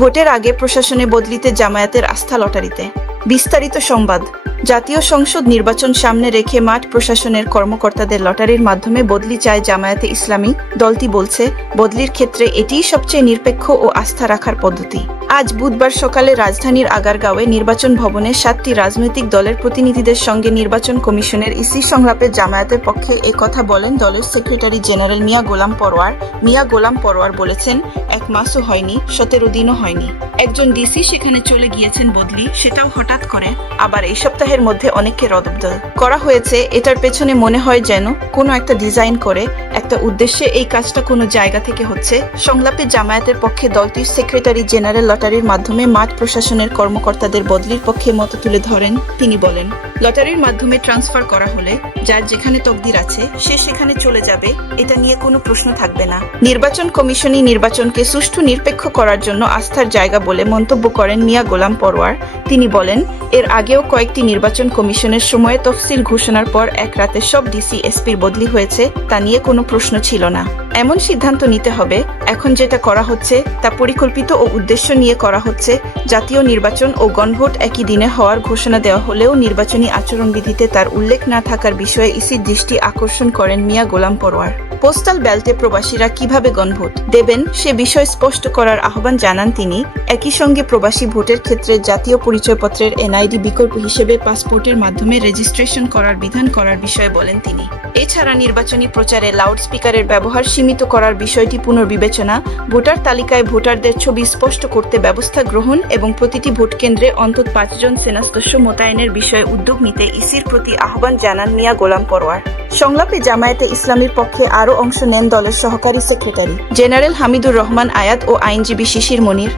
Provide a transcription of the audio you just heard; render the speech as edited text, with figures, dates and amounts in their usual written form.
ভোটের আগে প্রশাসনে বদলিতে জামায়াতের আস্থা লটারিতে। বিস্তারিত সংবাদ। জাতীয় সংসদ নির্বাচন সামনে রেখে মাঠ প্রশাসনের কর্মকর্তাদের লটারির মাধ্যমে বদলি চায় জামায়াতে ইসলামী। দলটি বলছে, বদলির ক্ষেত্রে এটিই সবচেয়ে নিরপেক্ষ ও আস্থা রাখার পদ্ধতি। আজ বুধবার সকালে রাজধানীর আগারগাঁওয়ে নির্বাচন ভবনে 7টি রাজনৈতিক দলের প্রতিনিধিদের সঙ্গে নির্বাচন কমিশনের ইসি সংলাপে জামায়াতের পক্ষে কথা বলেন দলের সেক্রেটারি জেনারেল মিয়া গোলাম পরোয়ার। মিয়া গোলাম পরোয়ার বলেছেন, 1 মাসও হয়নি, 17 দিনও হয়নি। একজন ডিসি সেখানে চলে গিয়েছেন বদলি, সেটাও হঠাৎ করে। আবার এই সপ্তাহের মধ্যে অনেককে রদবদল করা হয়েছে। এটার পেছনে মনে হয় যেন কোনো একটা ডিজাইন করে একটা উদ্দেশ্যে এই কাজটা কোনো জায়গা থেকে হচ্ছে। সংলাপে জামায়াতের পক্ষে দলটির সেক্রেটারি জেনারেল লটারির মাধ্যমে মাঠ প্রশাসনের কর্মকর্তাদের বদলির পক্ষে মত তুলে ধরেন। তিনি বলেন, লটারির মাধ্যমে ট্রান্সফার করা হলে যার যেখানে তকদির আছে সে সেখানে চলে যাবে, এটা নিয়ে কোনো প্রশ্ন থাকবে না। নির্বাচন কমিশনই নির্বাচনকে সুষ্ঠু নিরপেক্ষ করার জন্য আস্থার জায়গা বলে মন্তব্য করেন মিয়া গোলাম পরোয়ার। তিনি বলেন, এর আগেও কয়েকটি নির্বাচন কমিশনের সময়ে তফসিল ঘোষণার পর এক রাতে সব ডিসি এসপির বদলি হয়েছে, তা নিয়ে কোনো প্রশ্ন ছিল না। এমন সিদ্ধান্ত নিতে হবে। এখন যেটা করা হচ্ছে তা পরিকল্পিত ও উদ্দেশ্য নিয়ে করা হচ্ছে। জাতীয় নির্বাচন ও গণভোট একই দিনে হওয়ার ঘোষণা দেওয়া হলেও নির্বাচনী আচরণবিধিতে তার উল্লেখ না থাকার বিষয়ে ইসির দৃষ্টি আকর্ষণ করেন মিয়া গোলাম পরোয়ার। পোস্টাল ব্যালটে প্রবাসীরা কিভাবে গণভোট দেবেন সে বিষয় স্পষ্ট করার আহ্বান জানান তিনি। একই সঙ্গে প্রবাসী ভোটের ক্ষেত্রে জাতীয় পরিচয়পত্রের এনআইডি বিকল্প হিসেবে পাসপোর্টের মাধ্যমে রেজিস্ট্রেশন করার বিধান করার বিষয়ে বলেন তিনি। এছাড়া নির্বাচনী প্রচারে লাউডস্পিকারের ব্যবহার সীমিত করার বিষয়টি পুনর্বিবেচনা, ভোটার তালিকায় ভোটারদের ছবি স্পষ্ট করতে ব্যবস্থা গ্রহণ এবং প্রতিটি ভোট কেন্দ্রে অন্তত 5 জন সেনা সদস্য মোতায়েনের বিষয়ে উদ্যোগ নিতে ইসির প্রতি আহ্বান জানান মিয়া গোলাম পরোয়ার। সংলাপে জামায়াতে ইসলামীর পক্ষে আরও অংশ নেন দলের সহকারী সেক্রেটারি জেনারেল হামিদুর রহমান আয়াত ও আইনজীবী শিশির মনির।